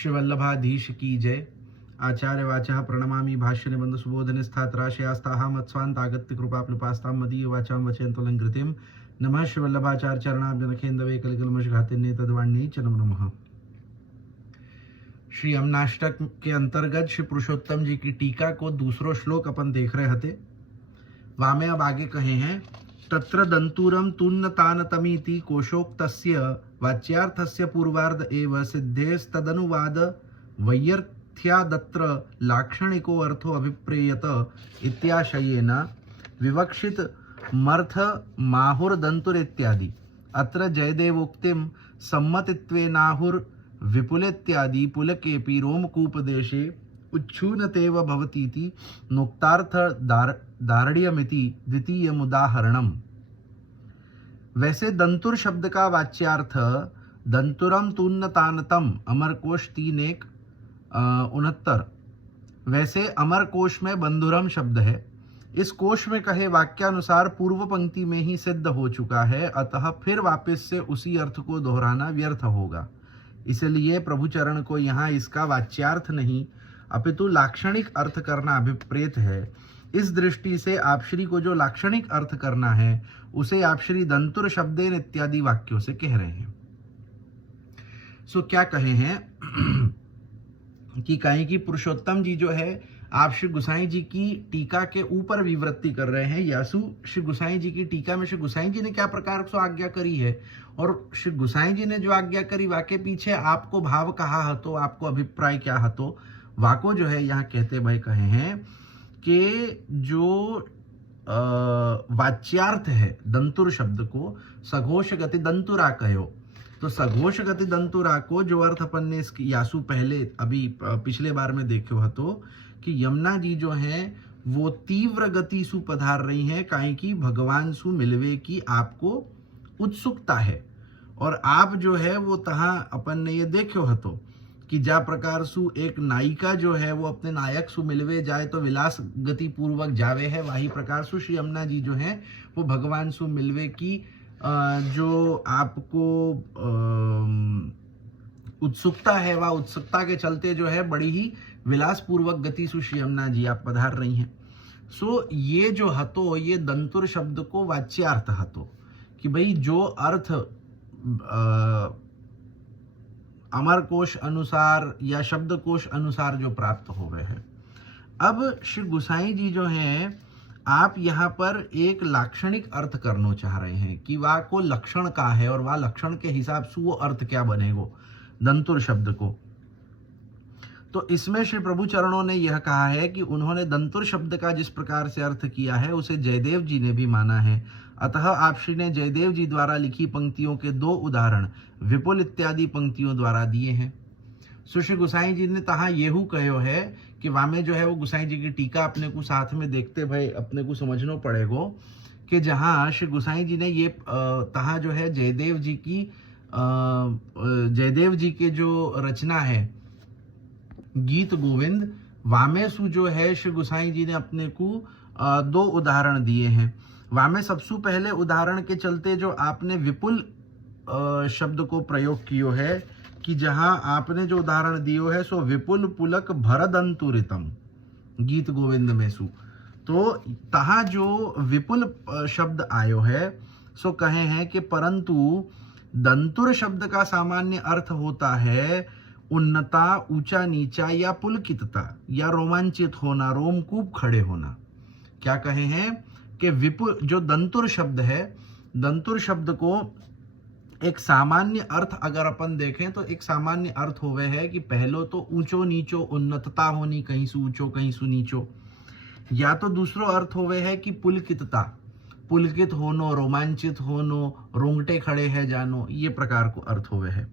श्री वल्लभाधीश की जय। आचार्य वाचा प्रणमामि भाष्य निबंध सुबोधन स्थात्राशयास्ताः मत्स्वान्तागत्य कृपाप्लुपास्तां मदीय वाचां वचयन्तुलङ्कृतिं नमः श्री वल्लभाचार्य चरणाब्जनखेन्दवे कलिकलमशघातिन्ये तद्वाण्यै च नमो नमः। श्री यमुनाष्टक के अंतर्गत श्री पुरुषोत्तम जी की टीका को दूसरो श्लोक अपन देख रहे थे। वामे अब आगे कहे हैं, तत्र दंतुरम तुन्नतानतमीति कोशोक्तस्य वाच्यार्थस्य पूर्वार्ध एव सिद्धेस्तदनुवाद वैयर्थ्यादत्र लाक्षणिको अर्थो अभिप्रेयत इत्याशयेन विवक्षित मर्थ माहुर्दंतुर इत्यादि। अत्र जयदेवोक्तिं सम्मतित्वेनाहुर विपुलेत्यादि पुलकेपि रोमकूपदेशे उच्छूनतेव भवतीति नोक्तार्थ दार्ढ्यमिति द्वितीयमुदाहरणम्। वैसे दंतुर शब्द का वाच्यार्थ दंतुरम तुन्नतानतम अमरकोश 3:1-69। वैसे अमरकोश में बंधुरम शब्द है। इस कोश में कहे वाक्यानुसार पूर्व पंक्ति में ही सिद्ध हो चुका है, अतः फिर वापस से उसी अर्थ को दोहराना व्यर्थ होगा। इसलिए प्रभुचरण को यहाँ इसका वाच्यार्थ नहीं अपितु लाक्षणिक अर्थ करना अभिप्रेत है। इस दृष्टि से आप श्री को जो लाक्षणिक अर्थ करना है उसे आप श्री दंतुर शब्देन इत्यादि वाक्यों से कह रहे हैं। सो क्या कहे हैं कि कहीं की पुरुषोत्तम जी जो है आप श्री गुसाई जी की टीका के ऊपर विवृत्ति कर रहे हैं। यासु श्री गुसाई जी की टीका में श्री गुसाई जी ने क्या प्रकार से आज्ञा करी है और श्री गुसाई जी ने जो आज्ञा करी वाके पीछे आपको भाव कहा हतो, आपको अभिप्राय क्या हतो, वाको जो है यहाँ कहते भाई कहे हैं कि जो वाच्यार्थ है दंतुर शब्द को सघोष गति दंतुरा कहो। तो सघोष गति दंतुरा को जो अर्थ अपन ने इसकी यासु पहले अभी पिछले बार में देखे हो तो कि यमुना जी जो हैं वो तीव्र गति सु पधार रही हैं, काहे की भगवान सु मिलवे की आपको उत्सुकता है। और आप जो है वो तहाँ अपन ने ये देखो हतो कि जा प्रकार सु एक नायिका जो है वो अपने नायक सु मिलवे जाए तो विलास गति पूर्वक जावे है, वही प्रकार सु श्री यमुना जी जो है वो भगवान सु मिलवे की जो आपको उत्सुकता है वह उत्सुकता के चलते जो है बड़ी ही विलास पूर्वक गति सु श्री यमुना जी आप पधार रही हैं। सो ये जो हतो ये दंतुर शब्द को वाच्यार्थ हतो कि भाई जो अर्थ अमरकोश अनुसार या शब्दकोश अनुसार जो प्राप्त हो गए हैं। अब श्री गुसाई जी जो हैं आप यहाँ पर एक लाक्षणिक अर्थ करना चाह रहे हैं कि वह को लक्षण का है और वह लक्षण के हिसाब से वो अर्थ क्या बनेगो दंतुर शब्द को। तो इसमें श्री प्रभु चरणों ने यह कहा है कि उन्होंने दंतुर शब्द का जिस प्रकार से अर्थ किया है उसे जयदेव जी ने भी माना है। अतः आप श्री ने जयदेव जी द्वारा लिखी पंक्तियों के 2 उदाहरण विपुल इत्यादि पंक्तियों द्वारा दिए हैं। सुश्री गुसाई जी ने तहा येहू कहो है कि वामे जो है वो गुसाई जी की टीका अपने को साथ में देखते भाई अपने को समझना पड़ेगो कि जहाँ श्री गुसाई जी ने ये तहा जो है जयदेव जी के जो रचना है गीत गोविंद वामे सु जो है श्री गुसाई जी ने अपने को 2 उदाहरण दिए हैं। वामे सबसे पहले उदाहरण के चलते जो आपने विपुल शब्द को प्रयोग कियो है कि जहां आपने जो उदाहरण दियो है सो विपुल पुलक भरदंतुरितम गीत गोविंद में सु, तो तहा जो विपुल शब्द आयो है सो कहे हैं कि परंतु दंतुर शब्द का सामान्य अर्थ होता है उन्नता, ऊंचा नीचा या पुलकितता या रोमांचित होना, रोमकूप खड़े होना। क्या कहे हैं कि विपुल जो दंतुर शब्द है, दंतुर शब्द को एक सामान्य अर्थ अगर अपन देखें तो एक सामान्य अर्थ होवे है कि पहलो तो ऊंचो नीचो उन्नतता होनी, कहीं से ऊंचो कहीं से नीचो, या तो दूसरो अर्थ होवे है कि पुलकितता, पुलकित होनो, रोमांचित होनो, रोंगटे खड़े है जानो, ये प्रकार को अर्थ होवे है।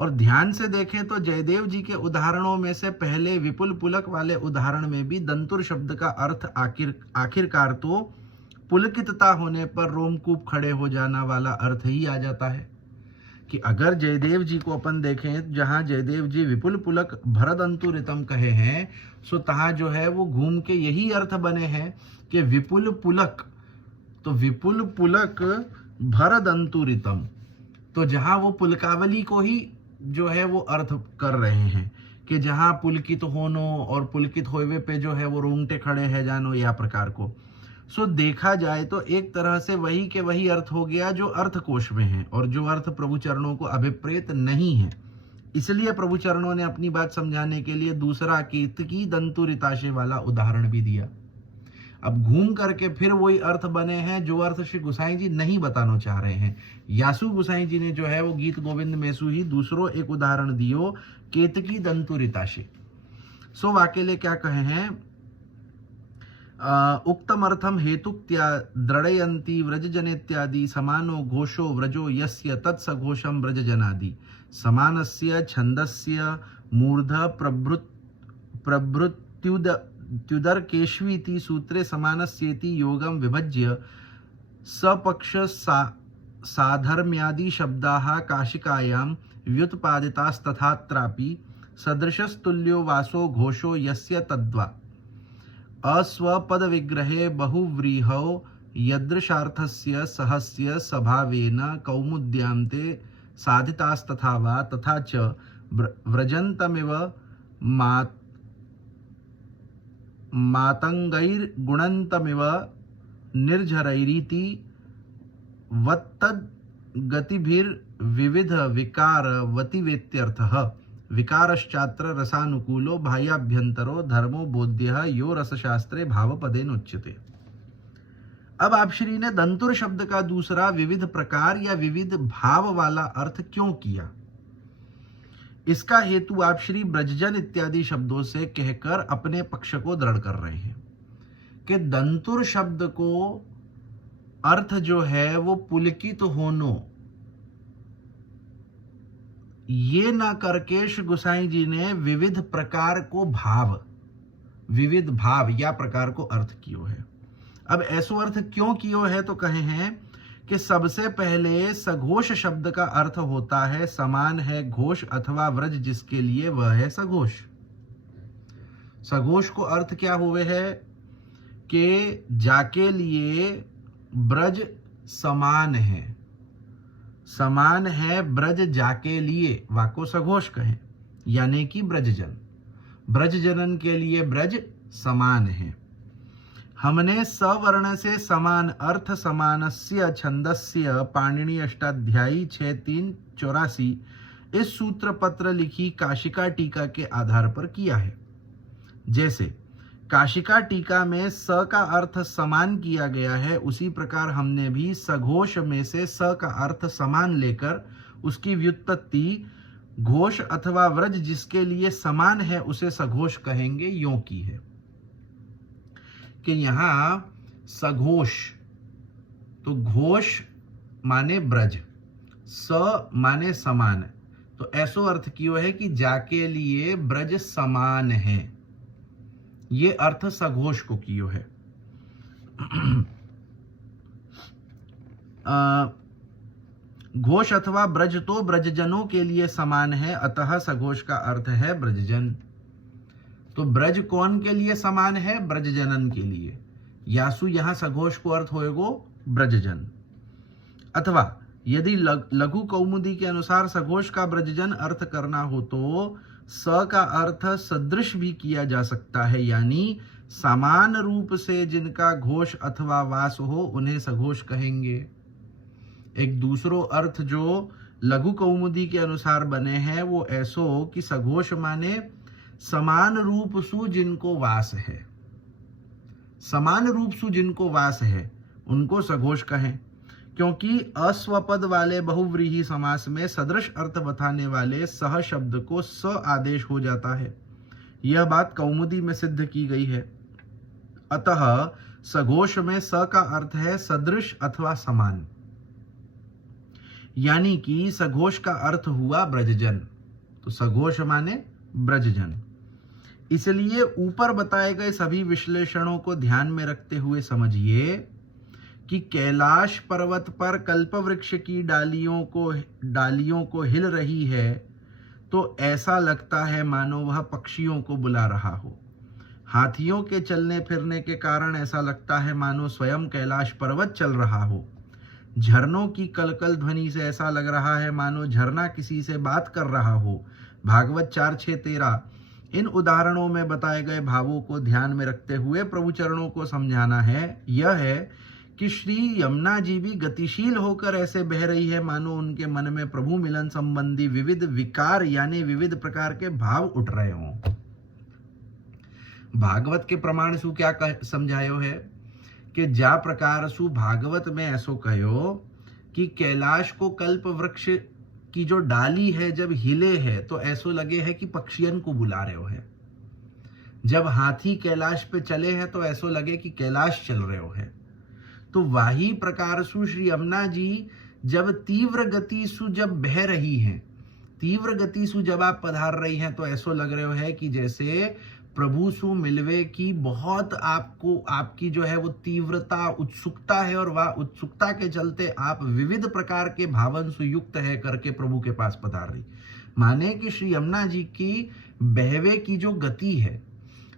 और ध्यान से देखें तो जयदेव जी के उदाहरणों में से पहले विपुल पुलक वाले उदाहरण में भी दंतुर शब्द का अर्थ आखिरकार तो पुलकितता होने पर रोमकूप खड़े हो जाना वाला अर्थ ही आ जाता है। कि अगर जयदेव जी को अपन देखें जहां जयदेव जी विपुल पुलक भरदंतुरितम कहे हैं सो तहां जो है वो घूम के यही अर्थ बने हैं कि विपुल पुलक, तो विपुल पुलक भरदंतुरितम, तो जहां वो पुलकावली को ही जो है वो अर्थ कर रहे हैं कि जहाँ पुलकित होनो और पुलकित होवे पे जो है वो रोंगटे खड़े हैं जानो, या प्रकार को। सो देखा जाए तो एक तरह से वही के वही अर्थ हो गया जो अर्थकोश में है, और जो अर्थ प्रभु चरणों को अभिप्रेत नहीं है। इसलिए प्रभु चरणों ने अपनी बात समझाने के लिए दूसरा केतकी दंतुरिताशे वाला उदाहरण भी दिया। अब घूम करके फिर वही अर्थ बने हैं जो अर्थ श्री गोसाई जी नहीं बताना चाह रहे हैं। यासु गोसाई जी ने जो है वो गीत गोविंद में सु ही दूसरो एक उदाहरण दियो, केतकी दंतुरिताशे। सो वाक्य क्या कहे हैं, उक्तमर्थम हेतुक्त्या द्रढ़यन्ति व्रजजनेत्यादि समानो घोषो व्रजो यस्य तत्सघोषम व्रजजनादि समानस्य छन्दस्य मूर्ध प्रभृत्युदरकेष्वीति सूत्रे समानस्येति योगम विभज्य सपक्ष साधर्म्यादि शब्दाः काशिकायां व्युत्पादितास्तथात्रापि सदृशस्तुल्यो वासो घोषो यस्य तद्वा अस्वपद विग्रहे बहुव्रीहौ यदृशार्थस्य सहस्य स्वभावेन कौमुद्यांते साधितास्तथा वा तथा च व्रजन्तमिव मातंगैर्गुणन्तमिव निर्झरैरिति वत्तद्गतिभिर्विविध विकारवतिवेत्यर्थः। विकारश्चात्र रसानुकूलो बाह्याभ्यंतरो धर्मो बोध्यः यो रसशास्त्रे भावपदेन उच्यते। अब आप श्री ने दंतुर शब्द का दूसरा विविध प्रकार या विविध भाव वाला अर्थ क्यों किया, इसका हेतु आप श्री ब्रजजन इत्यादि शब्दों से कहकर अपने पक्ष को दृढ़ कर रहे हैं कि दंतुर शब्द को अर्थ जो है वो पुलकित होनो, ये ना करके श्री गोसाई जी ने विविध प्रकार को भाव, विविध भाव या प्रकार को अर्थ कियो है। अब ऐसो अर्थ क्यों कियो है, तो कहे हैं कि सबसे पहले सघोष शब्द का अर्थ होता है समान है घोष अथवा व्रज जिसके लिए वह है सघोष। सघोष को अर्थ क्या हुए है कि जाके लिए ब्रज समान है, समान है ब्रज जाके लिए, वाको सघोष कहें, यानी कि ब्रजजन, ब्रजजनन के लिए ब्रज समान है। हमने सवर्ण से समान अर्थ समानस्य छंदस्य पाणिनि अष्टाध्यायी 6-3-84 इस सूत्र पत्र लिखी काशिका टीका के आधार पर किया है। जैसे काशिका टीका में स का अर्थ समान किया गया है, उसी प्रकार हमने भी सघोष में से स का अर्थ समान लेकर उसकी व्युत्पत्ति घोष अथवा व्रज जिसके लिए समान है उसे सघोष कहेंगे, यों की है कि यहां सघोष तो घोष माने ब्रज, स माने समान, तो ऐसो अर्थ कियो है कि जाके लिए ब्रज समान है, ये अर्थ सघोष को कियो है। घोष अथवा ब्रज तो ब्रजजनों के लिए समान है, अतः सघोष का अर्थ है ब्रजजन। तो ब्रज कौन के लिए समान है, ब्रजजनन के लिए। यासु यहां सघोष को अर्थ होएगो ब्रजजन। अथवा यदि लघु कौमुदी के अनुसार सघोष का ब्रजजन अर्थ करना हो तो स का अर्थ सदृश भी किया जा सकता है, यानी समान रूप से जिनका घोष अथवा वास हो उन्हें सघोष कहेंगे। एक दूसरो अर्थ जो लघु कौमुदी के अनुसार बने हैं वो ऐसो कि सघोष माने समान रूप सु जिनको वास है, समान रूप सु जिनको वास है उनको सघोष कहें, क्योंकि अस्वपद वाले बहुव्रीहि समास में सदृश अर्थ बताने वाले सह शब्द को स आदेश हो जाता है। यह बात कौमुदी में सिद्ध की गई है। अतः सघोष में स का अर्थ है सदृश अथवा समान, यानी कि सघोष का अर्थ हुआ ब्रजजन, तो सघोष माने ब्रजजन। इसलिए ऊपर बताए गए सभी विश्लेषणों को ध्यान में रखते हुए समझिए कि कैलाश पर्वत पर कल्प वृक्ष की डालियों को हिल रही है तो ऐसा लगता है मानो वह पक्षियों को बुला रहा हो। हाथियों के चलने फिरने के कारण ऐसा लगता है मानो स्वयं कैलाश पर्वत चल रहा हो। झरनों की कलकल ध्वनि से ऐसा लग रहा है मानो झरना किसी से बात कर रहा हो। भागवत 4:6-13। इन उदाहरणों में बताए गए भावों को ध्यान में रखते हुए प्रभु चरणों को समझाना है यह है कि श्री यमुना जी भी गतिशील होकर ऐसे बह रही है मानो उनके मन में प्रभु मिलन संबंधी विविध विकार यानी विविध प्रकार के भाव उठ रहे हों। भागवत के प्रमाण सु क्या समझायो है कि जा प्रकार सु भागवत में ऐसो कहो कि कैलाश को कल्प वृक्ष की जो डाली है जब हिले है तो ऐसो लगे है कि पक्षियन को बुला रहे हो है। जब हाथी कैलाश पे चले हैं तो ऐसो लगे कि कैलाश चल रहे हो है। तो वही प्रकार सु श्री यमुना जी जब तीव्र गति सु जब बह रही हैं, तीव्र गति सु जब आप पधार रही हैं तो ऐसो लग रहे हो है कि जैसे प्रभु सु मिलवे की बहुत आपको आपकी जो है वो तीव्रता उत्सुकता है और वह उत्सुकता के चलते आप विविध प्रकार के भावन से युक्त है करके प्रभु के पास पधार रही। माने कि श्री यमुना जी की बहवे की जो गति है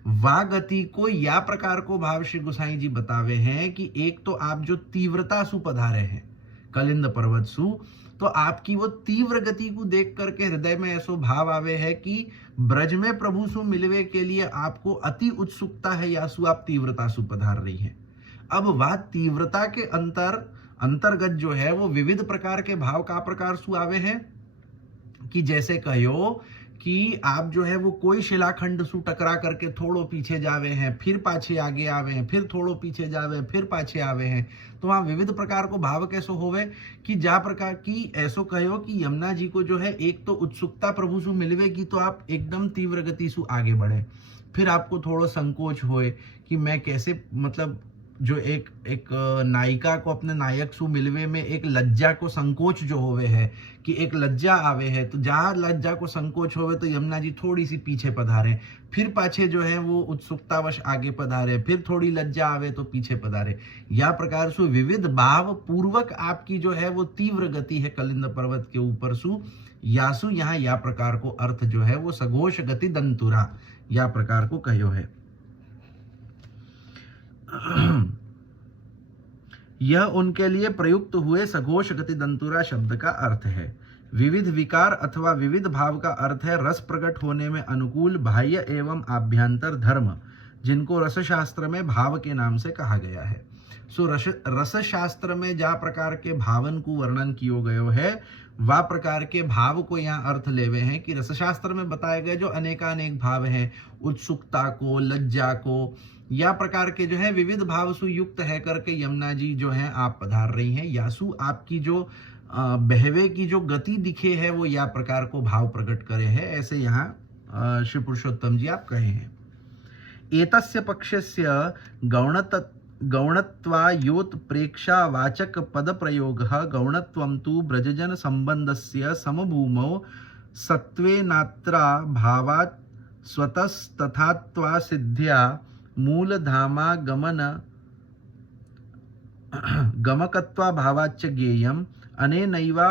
वह गति को या प्रकार को भाव श्री गोसाई जी बतावे हैं कि एक तो आप जो तीव्रता सु पधारे हैं कलिंद पर्वत सु, तो आपकी वो तीव्र गति को देख करके हृदय में ऐसो भाव आवे है कि ब्रज में प्रभु सु मिलवे के लिए आपको अति उत्सुकता है या सु आप तीव्रता सु पधार रही हैं। अब वह तीव्रता के अंतर्गत जो है वो विविध प्रकार के भाव का प्रकार सु आवे हैं कि जैसे कहो कि आप जो है वो कोई शिलाखंड सु टकरा करके थोड़ो पीछे जावे हैं, फिर पाछे आगे आवे हैं, फिर थोड़ो पीछे जावे, फिर पाछे आवे हैं। तो वहां विविध प्रकार को भाव कैसो होवे कि जा प्रकार की ऐसो कहो कि यमुना जी को जो है एक तो उत्सुकता प्रभु सु मिलवे की तो आप एकदम तीव्र गति सु आगे बढ़े, फिर आपको थोड़ा संकोच होए कि मैं कैसे मतलब जो एक नायिका को अपने नायक सु मिलवे में एक लज्जा को संकोच जो होवे है कि एक लज्जा आवे है, तो जहां लज्जा को संकोच होवे तो यमुना जी थोड़ी सी पीछे पधारे, फिर पाछे जो है वो उत्सुकतावश आगे पधारे, फिर थोड़ी लज्जा आवे तो पीछे पधारे। या प्रकार सु विविध भाव पूर्वक आपकी जो है वो तीव्र गति है कलिंद पर्वत के ऊपर सु यासु। यहाँ या प्रकार को अर्थ जो है वो सघोष गति दंतुरा या प्रकार को कहो है। यह उनके लिए प्रयुक्त हुए सघोष गति दंतुरा शब्द का अर्थ है। विविध विकार अथवा विविध भाव का अर्थ है रस प्रकट होने में अनुकूल बाह्य एवं आभ्यंतर धर्म, जिनको रस शास्त्र में भाव के नाम से कहा गया है। सो रस शास्त्र में जा प्रकार के भावन को वर्णन कियो गयो है वह प्रकार के भाव को यहाँ अर्थ लेवे हैं कि रस शास्त्र में बताए गए जो अनेकानेक भाव हैं, उत्सुकता को, लज्जा को, या प्रकार के जो है विविध भाव सु युक्त है करके यमुना जी जो है आप पधार रही हैं। यासु आपकी जो बहवे की जो गति दिखे है वो या प्रकार को भाव प्रकट करे है, ऐसे यहाँ श्री पुरुषोत्तम जी आप कहे हैं। एतस्य पक्षस्य गौणत्वायोत्प्रेक्षा वाचक पद प्रयोगः गौणत्वं तु ब्रजजन संबंधस्य समभूमौ सत्वेनात्रा भावात् स्वतस्तथात्वा सिद्ध्या मूलधामा गमकत्वा भावाच्च ज्ञेयम् अनेनैवा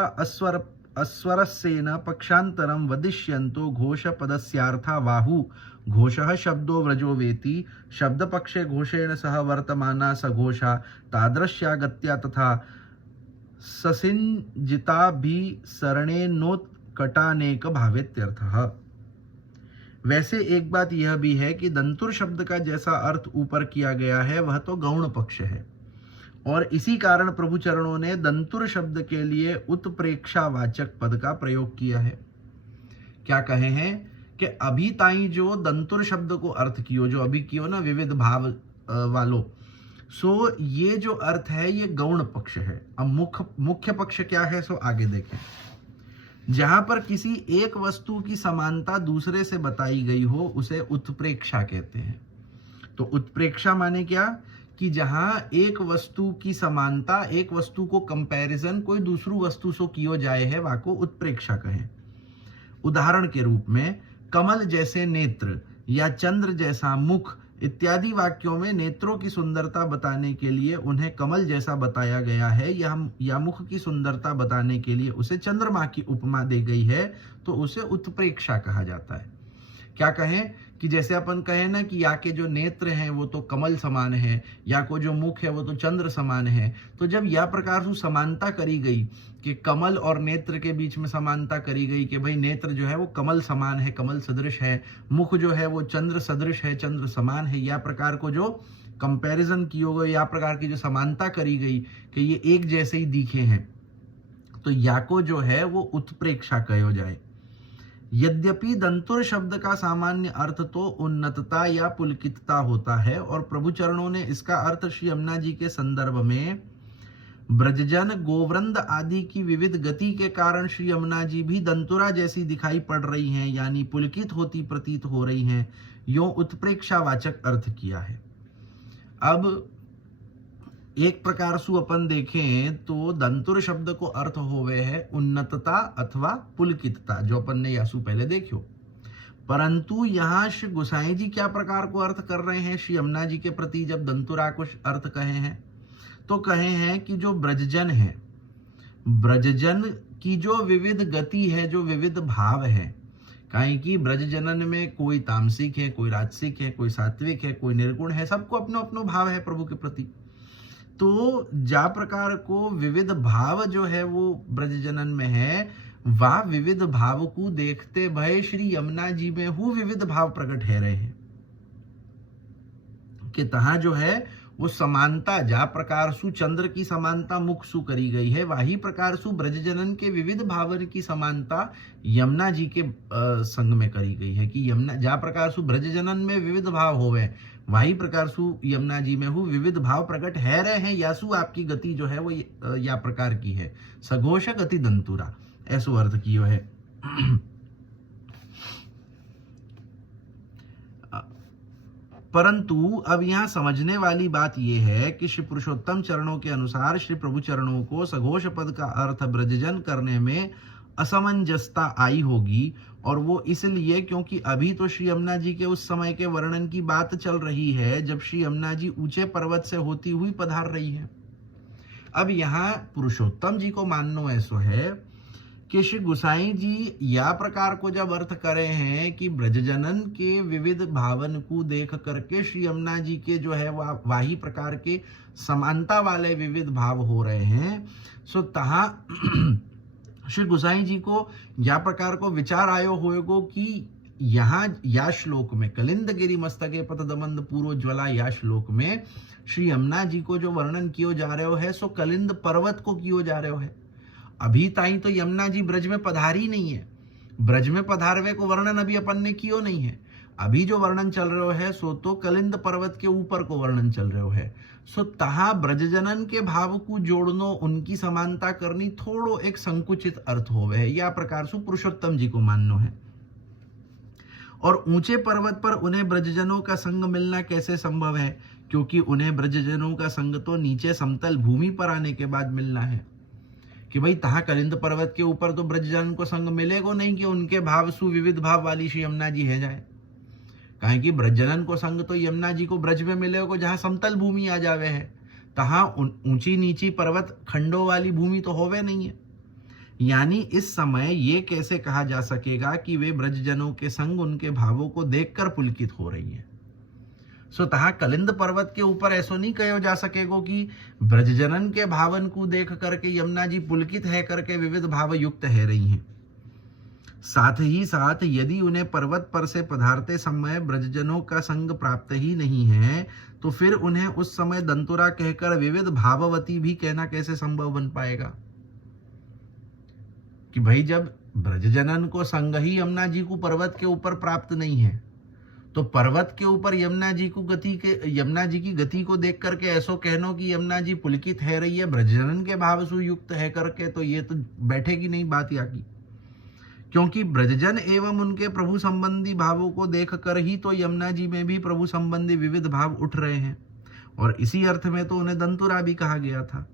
अस्वरस्येन पक्षान्तरं वदिष्यन्तो घोषपदस्यार्था बाहु। घोषः शब्दो व्रजो वेति शब्दपक्षे घोषेण सह वर्तमाना सघोषा तादृश्या गत्या तथा ससिंजिताभिसरणेनोत्कटानेक भावेत्यर्थः। वैसे एक बात यह भी है कि दंतुर शब्द का जैसा अर्थ ऊपर किया गया है वह तो गौण पक्ष है, और इसी कारण प्रभु चरणों ने दंतुर शब्द के लिए उत्प्रेक्षावाचक पद का प्रयोग किया है। क्या कहे हैं कि अभी ताई जो दंतुर शब्द को अर्थ कियो, जो अभी कियो ना विविध भाव वालों, सो ये जो अर्थ है ये गौण पक्ष है। अब मुख्य पक्ष क्या है सो आगे देखें। जहां पर किसी एक वस्तु की समानता दूसरे से बताई गई हो उसे उत्प्रेक्षा कहते हैं। तो उत्प्रेक्षा माने क्या कि जहां एक वस्तु की समानता, एक वस्तु को कंपैरिजन कोई दूसरी वस्तु से कियो जाए है वाको उत्प्रेक्षा कहें। उदाहरण के रूप में कमल जैसे नेत्र या चंद्र जैसा मुख इत्यादि वाक्यों में नेत्रों की सुंदरता बताने के लिए उन्हें कमल जैसा बताया गया है या मुख की सुंदरता बताने के लिए उसे चंद्रमा की उपमा दी गई है, तो उसे उत्प्रेक्षा कहा जाता है। क्या कहें कि जैसे अपन कहें ना कि या के जो नेत्र हैं वो तो कमल समान है, या को जो मुख है वो तो चंद्र समान है। तो जब या प्रकार से समानता करी गई कि कमल और नेत्र के बीच में समानता करी गई कि भाई नेत्र जो है वो कमल समान है, कमल सदृश है, मुख जो है वो चंद्र सदृश है, चंद्र समान है, या प्रकार को जो कंपैरिजन की हो गई, या प्रकार की जो समानता करी गई कि ये एक जैसे ही दिखे हैं, तो या को जो है वो उत्प्रेक्षा कहो जाए। यद्यपि दंतुर शब्द का सामान्य अर्थ तो उन्नतता या पुलकितता होता है, और प्रभु चरणों ने इसका अर्थ श्री यमुना जी के संदर्भ में ब्रजजन गोवृंद आदि की विविध गति के कारण श्री यमुना जी भी दंतुरा जैसी दिखाई पड़ रही हैं, यानी पुलकित होती प्रतीत हो रही हैं, यो उत्प्रेक्षावाचक अर्थ किया है। अब एक प्रकार से अपन देखें तो दंतुर शब्द को अर्थ होवे है उन्नतता अथवा पुलकितता, जो अपन ने यासु पहले देखियो। परंतु यहाँ श्री गोसाई जी क्या प्रकार को अर्थ कर रहे हैं श्री यमुना जी के प्रति जब दंतुरा को अर्थ कहे हैं, तो कहे हैं कि जो ब्रजजन है, ब्रजजन की जो विविध गति है, जो विविध भाव है, कहीं कि ब्रजजनन में कोई तामसिक है, कोई राजसिक है, कोई सात्विक है, कोई निर्गुण है, सबको अपनो अपनो भाव है प्रभु के प्रति। तो जा प्रकार को विविध भाव जो है वो ब्रजजनन में है, वह विविध भाव को देखते भय श्री यमुना जी में हु विविध भाव प्रकट है रहे हैं कि तहां जो है वो समानता, जा प्रकार सु चंद्र की समानता मुख सु करी गई है, वही प्रकार सु ब्रजजनन के विविध भावन की समानता यमुना जी के संग में करी गई है कि यमुना जा प्रकार सु ब्रजजनन में विविध भाव होवे, वही प्रकार सु यमुना जी में हु विविध भाव प्रकट है रहे हैं। यासु आपकी गति जो है वो या प्रकार की है, सघोष गति दंतुरा, ऐसो अर्थ कियो है। परंतु अब यहाँ समझने वाली बात यह है कि श्री पुरुषोत्तम चरणों के अनुसार श्री प्रभु चरणों को सघोष पद का अर्थ ब्रजजन करने में असमंजसता आई होगी, और वो इसलिए क्योंकि अभी तो श्री यमुना जी के उस समय के वर्णन की बात चल रही है जब श्री यमुना जी ऊंचे पर्वत से होती हुई पधार रही है। अब यहाँ पुरुषोत्तम जी को मानना ऐसो है कि श्री गोसाई जी या प्रकार को जब अर्थ करे हैं कि ब्रजजनन के विविध भावन को देख करके श्री यमुना जी के जो है वाही प्रकार के समानता वाले विविध भाव हो रहे हैं, सो तहा श्री गोसाई जी को या प्रकार को विचार आयो होएगो कि यहाँ या श्लोक में कलिंद गिरी मस्तके पथ दमंद पूर्व ज्वला, या श्लोक में श्री यमुना जी को जो वर्णन कियो जा रहे हो है सो कलिंद पर्वत को कियो जा रहे हो है। अभी ताई तो यमुना जी ब्रज में पधारी नहीं है, ब्रज में पधारवे को वर्णन अभी अपन ने कियो नहीं है। अभी जो वर्णन चल रहे है सो तो कलिंद पर्वत के ऊपर को वर्णन चल रहे है। सो तहा ब्रजजनन के भाव को जोड़नो, उनकी समानता करनी थोड़ो एक संकुचित अर्थ होवे है, या प्रकार से पुरुषोत्तम जी को माननो है। और ऊंचे पर्वत पर उन्हें ब्रजजनों का संग मिलना कैसे संभव है, क्योंकि उन्हें ब्रजजनों का संग तो नीचे समतल भूमि पर आने के बाद मिलना है। कि भाई तहा कलिंद पर्वत के ऊपर तो ब्रजजन को संग मिलेगो नहीं कि उनके भाव सुविविध भाव वाली श्री यमुना जी है जाए। कहें कि ब्रजजनन को संग तो यमुना जी को ब्रज में मिलेगो जहां समतल भूमि आ जावे है, तहां ऊंची नीची पर्वत खंडों वाली भूमि तो होवे नहीं है। यानी इस समय ये कैसे कहा जा सकेगा कि वे ब्रजजनों के संग उनके भावों को देखकर पुलकित हो रही है। सो तहा कलिंद पर्वत के ऊपर ऐसो नहीं कहो जा सकेगो कि ब्रजजनन के भावन को देख करके यमुना जी पुलकित है करके विविध भाव युक्त है रही हैं। साथ ही साथ यदि उन्हें पर्वत पर से पधारते समय ब्रजजनों का संग प्राप्त ही नहीं है, तो फिर उन्हें उस समय दंतुरा कहकर विविध भाववती भी कहना कैसे संभव बन पाएगा। कि भाई जब ब्रजजनन को संग ही यमुना जी को पर्वत के ऊपर प्राप्त नहीं है, तो पर्वत के ऊपर यमुना जी की गति को देख करके ऐसो कहनो कि यमुना जी पुलकित है रही है, ब्रजजनन के भाव सुयुक्त है करके, तो ये तो बैठेगी नहीं बात या की। क्योंकि ब्रजजन एवं उनके प्रभु संबंधी भावों को देख कर ही तो यमुना जी में भी प्रभु संबंधी विविध भाव उठ रहे हैं, और इसी अर्थ में तो उन्हें दंतुरा भी कहा गया था।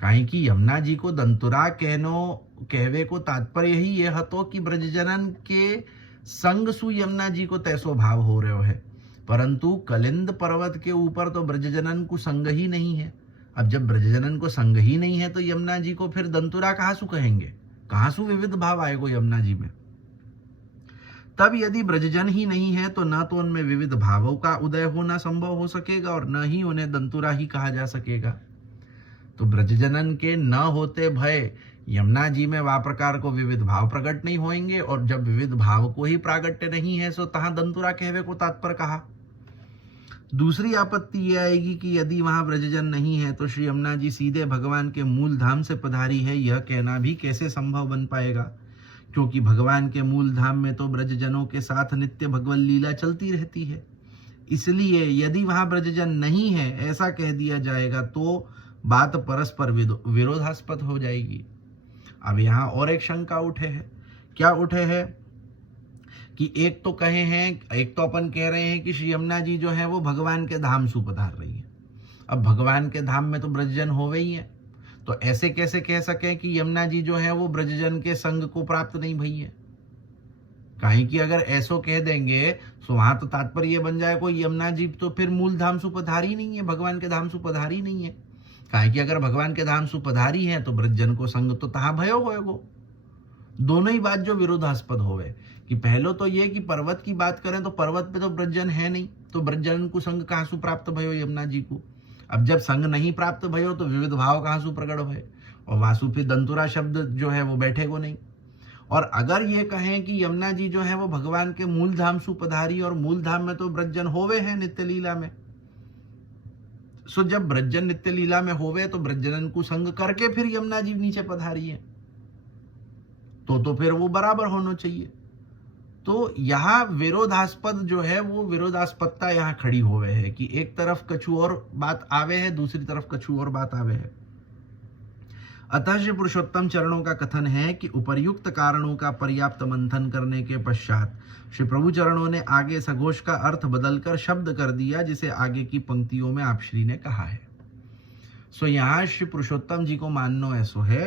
काहे कि यमुना जी को दंतुरा कहवे को तात्पर्य ही यह हतो कि ब्रजजनन के संग सु यमुना जी को तैसो भाव हो रहे है, परंतु कलिंद पर्वत के ऊपर तो ब्रजजनन को संग ही नहीं है। अब जब ब्रजजनन को संग ही नहीं है तो यमुना जी को फिर दंतुरा कहाँ सु कहेंगे, कहाँ सु विविध भाव आएगो यमुना जी में। तब यदि ब्रजजन ही नहीं है तो न तो उनमें विविध भावों का उदय होना संभव हो सकेगा और न ही उन्हें दंतुरा ही कहा जा सकेगा। तो ब्रजजनन के न होते भय यमुना जी में वा प्रकार को विविध भाव प्रकट नहीं होंगे, और जब विविध भाव को ही प्रागट्य नहीं है सो तहां दंतुरा कहवे को तात्पर्य कहा। दूसरी आपत्ति यह आएगी कि यदि वहां ब्रजजन नहीं है तो श्री यमुना जी सीधे भगवान के मूल धाम से पधारी है, यह कहना भी कैसे संभव बन पाएगा, क्योंकि भगवान के मूल धाम में तो ब्रजजनों के साथ नित्य भगवत लीला चलती रहती है। इसलिए यदि वहां ब्रजजन नहीं है ऐसा कह दिया जाएगा तो बात परस्पर विरोधास्पद हो जाएगी। अब यहाँ और एक शंका उठे है। क्या उठे है कि एक तो कहे हैं, एक तो अपन कह रहे हैं कि श्री यमुना जी जो है वो भगवान के धाम सु पधार रही है। अब भगवान के धाम में तो ब्रजजन होवे ही है, तो ऐसे कैसे कह सके कि यमुना जी जो है वो ब्रजजन के संग को प्राप्त नहीं भई है। कहीं कि अगर ऐसो कह देंगे तो वहां तो तात्पर्य ये बन जाए कोई यमुना जी तो फिर मूल धाम सु पधारी नहीं है, भगवान के धाम सु पधारी नहीं है। कहीं कि अगर भगवान के धाम सु पधारी है तो ब्रजजन को संग तो तहा भयो होएगो। दोनों ही बात जो विरोधास्पद होवे कि पहलो तो ये कि पर्वत की बात करें तो पर्वत पे तो ब्रजजन है नहीं, तो ब्रजजन को संग कहाँ सु प्राप्त भयो यमुना जी को। अब जब संग नहीं प्राप्त भयो तो विविध भाव कहाँ सु प्रकट भय, और वासु पे दंतुरा शब्द जो है वो बैठेगो नहीं। और अगर ये कहें कि यमुना जी जो है वो भगवान के मूल धाम सु पधारी और मूल धाम में तो ब्रजजन होवे हैं नित्य लीला में, सो जब ब्रजजन नित्य लीला में होवे तो ब्रजजन को संग करके फिर यमुना जी नीचे पधारी है, तो फिर वो बराबर होना चाहिए। तो यहाँ विरोधास्पद जो है वो विरोधास्पदता यहाँ खड़ी होवे है कि एक तरफ कछु और बात आवे है, दूसरी तरफ कछु और बात आवे है। अतः श्री पुरुषोत्तम चरणों का कथन है कि उपर्युक्त कारणों का पर्याप्त मंथन करने के पश्चात श्री प्रभु चरणों ने आगे सघोष का अर्थ बदलकर शब्द कर दिया, जिसे आगे की पंक्तियों में आप श्री ने कहा है। सो यहाँ श्री पुरुषोत्तम जी को माननो ऐसो है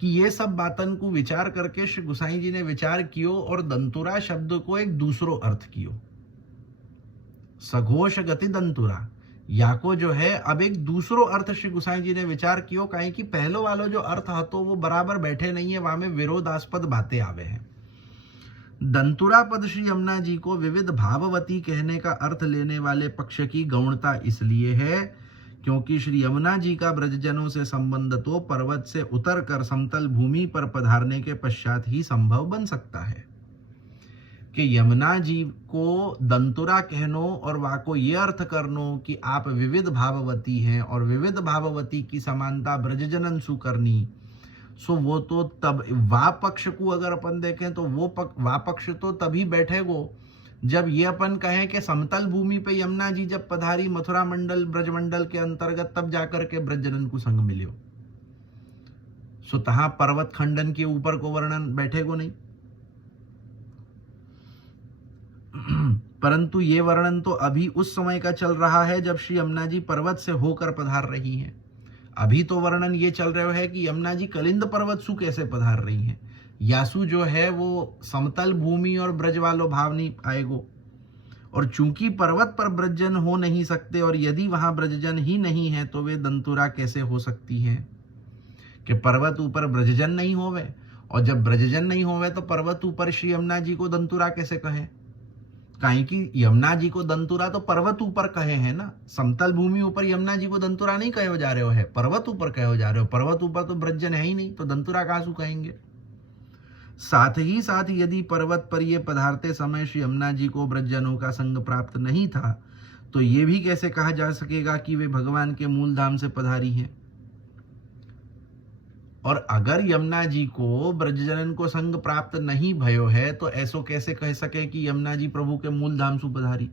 कि ये सब बातन को विचार करके श्री गुसाई जी ने विचार कियो और दंतुरा शब्द को एक दूसरो अर्थ कियो। सघोष गति दंतुरा या को जो है अब एक दूसरो अर्थ श्री गुसाई जी ने विचार कियो, काहे कि पहलो वालो जो अर्थ हतो वो बराबर बैठे नहीं है, वहां में विरोधास्पद बातें आवे हैं। दंतुरा पद श्री यमुना जी को विविध भाववती कहने का अर्थ लेने वाले पक्ष की गौणता इसलिए है क्योंकि श्री यमुना जी का ब्रजजनों से संबंध तो पर्वत से उतर कर समतल भूमि पर पधारने के पश्चात ही संभव बन सकता है कि यमुना जी को दंतुरा कहनो और वाको ये अर्थ करनो कि आप विविध भाववती हैं और विविध भाववती की समानता ब्रजजनन सु करनी, सो वो तो तब वा पक्ष को अगर अपन देखें तो वो वा पक्ष तो तभी बैठेगो जब ये अपन कहें कि समतल भूमि पे यमुना जी जब पधारी मथुरा मंडल ब्रज मंडल के अंतर्गत, तब जाकर के ब्रजजनन को संग मिलियो। सो तहां पर्वत खंडन के ऊपर को वर्णन बैठेगो नहीं। परंतु ये वर्णन तो अभी उस समय का चल रहा है जब श्री यमुना जी पर्वत से होकर पधार रही हैं। अभी तो वर्णन ये चल रहा है कि यमुना जी कलिंद पर्वत सु कैसे पधार रही हैं। यासु जो है वो समतल भूमि और ब्रज वालो भाव नहीं आएगो, और चूंकि पर्वत पर ब्रजजन हो नहीं सकते और यदि वहां ब्रजजन ही नहीं है तो वे दंतुरा कैसे हो सकती हैं कि पर्वत ऊपर ब्रजजन नहीं होवे, और जब ब्रजजन नहीं होवे तो पर्वत ऊपर श्री यमुना जी को दंतुरा कैसे कहे। काहे कि यमुना जी को दंतुरा तो पर्वत ऊपर कहे हैं ना, समतल भूमि ऊपर यमुना जी को दंतुरा नहीं कहे जा रहे हो, है पर्वत ऊपर कहे जा रहे हो। पर्वत ऊपर तो ब्रजजन है ही नहीं, तो दंतुरा कहाँ सु कहेंगे। साथ ही साथ यदि पर्वत पर ये पधारते समय श्री यमुना जी को ब्रजजनों का संग प्राप्त नहीं था तो ये भी कैसे कहा जा सकेगा कि वे भगवान के मूल धाम से पधारी हैं। और अगर यमुना जी को ब्रजजनन को संग प्राप्त नहीं भयो है तो ऐसो कैसे कह सके कि यमुना जी प्रभु के मूल धाम सु पधारी।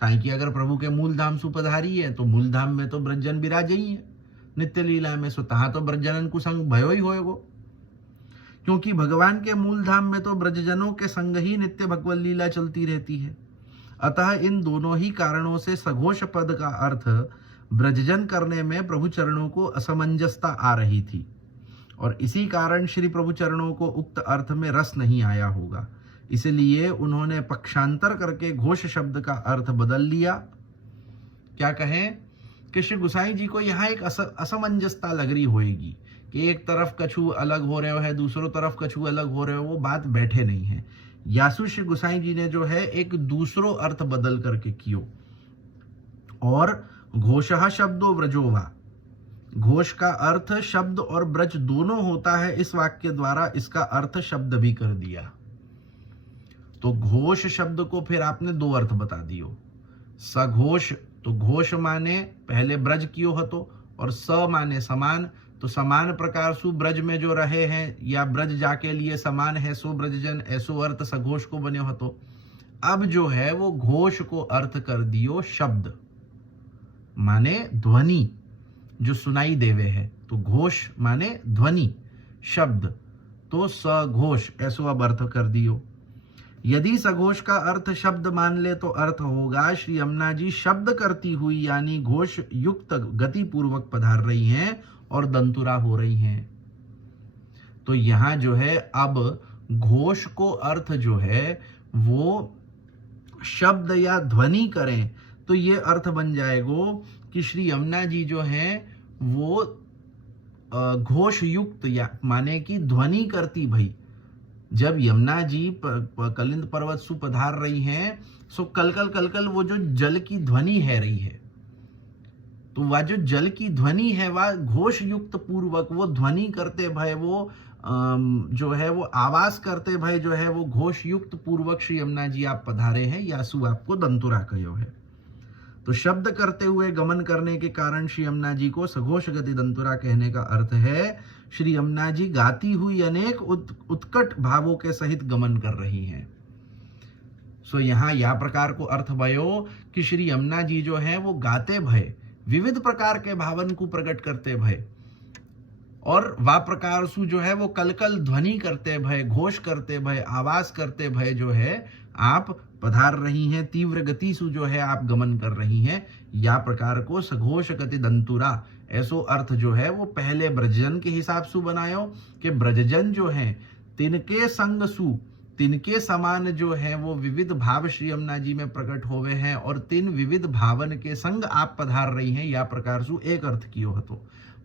काहे कि अगर प्रभु के मूल धाम सु पधारी है तो मूल धाम में तो ब्रजजन विराजे ही है नित्य लीला में, सो तहां तो ब्रजजनन को संग भयो ही होएगो, क्योंकि भगवान के मूल धाम में तो ब्रजजनों के संग ही नित्य भगवत लीला चलती रहती है। अतः इन दोनों ही कारणों से सघोष पद का अर्थ ब्रजजन करने में प्रभु चरणों को असमंजसता आ रही थी, और इसी कारण श्री प्रभु चरणों को उक्त अर्थ में रस नहीं आया होगा। इसलिए उन्होंने पक्षांतर करके घोष शब्द का अर्थ बदल लिया। क्या कहें कि श्री गुसाई जी को यहाँ एक असमंजसता लग रही होगी कि एक तरफ कछु अलग हो रहे हो है, दूसरों तरफ कछु अलग हो रहे हो, वो बात बैठे नहीं है। यासु श्री गुसाई जी ने जो है एक दूसरो अर्थ बदल करके कियो। और घोषः शब्दो व्रजोवा, घोष का अर्थ शब्द और ब्रज दोनों होता है, इस वाक्य द्वारा इसका अर्थ शब्द भी कर दिया। तो घोष शब्द को फिर आपने दो अर्थ बता दियो। सघोष, तो घोष माने पहले ब्रज कियो हतो, और स माने समान, तो समान प्रकार सु ब्रज में जो रहे हैं या ब्रज जाके लिए समान है सो ब्रजजन, ऐसो अर्थ सघोष को बने हतो। अब जो है वो घोष को अर्थ कर दियो शब्द, माने ध्वनि जो सुनाई देवे है, तो घोष माने ध्वनि शब्द, तो सघोष ऐसो अब अर्थ कर दियो। यदि सघोष का अर्थ शब्द मान ले तो अर्थ होगा श्री यमुना जी शब्द करती हुई यानी घोष युक्त गति पूर्वक पधार रही हैं और दंतुरा हो रही हैं। तो यहां जो है अब घोष को अर्थ जो है वो शब्द या ध्वनि करें तो ये अर्थ बन जाएगा कि श्री यमुना जी जो हैं वो घोष युक्त या माने कि ध्वनि करती भई। जब यमुना जी कलिंद पर्वत सु पधार रही हैं सो कलकल कलकल वो जो जल की ध्वनि है रही है, तो वह जो जल की ध्वनि है वह घोष युक्त पूर्वक वो ध्वनि करते भय वो जो है वो आवाज करते भय जो है वो घोष युक्त पूर्वक श्री यमुना जी आप पधारे हैं, यासु आपको दंतुरा कहो है। तो शब्द करते हुए गमन करने के कारण श्री यमुना जी को सघोष गति दंतुरा कहने का अर्थ है श्री यमुना जी गाती हुई अनेक उत्कट भावों के सहित गमन कर रही हैं। सो यहाँ या प्रकार को अर्थ भयो कि श्री यमुना जी जो है वो गाते भय विविध प्रकार के भावन को प्रकट करते भय, और वा प्रकार सु जो है वो कलकल ध्वनि करते भय, घोष करते भय, आवाज करते भय जो है आप पधार रही हैं, तीव्र गति सु जो है आप गमन कर रही हैं। या प्रकार को सघोष गति दंतुरा ऐसो अर्थ जो है वो पहले ब्रजजन के हिसाब सु बनायो कि ब्रजजन जो हैं तिनके संग सु तिनके समान जो है वो विविध भाव श्री यमुना जी में प्रकट होवे हैं और तीन विविध भावन के संग आप पधार रही हैं। या प्रकार सु एक अर्थ कियो हतो,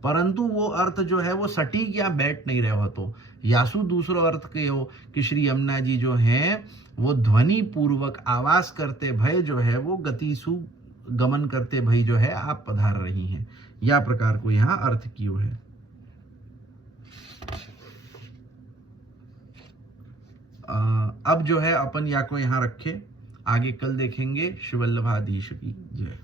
परंतु वो अर्थ जो है वो सटीक या बैठ नहीं रहे हतो। यासु दूसरो अर्थ कहो कि श्री यमुना जी जो हैं वो ध्वनि पूर्वक आवाज करते भय जो है वो गति सु गमन करते भय जो है आप पधार रही हैं। या प्रकार को यहाँ अर्थ कियो है। अब जो है अपन या को यहाँ रखे, आगे कल देखेंगे। शिवल्लभाधीश की जय।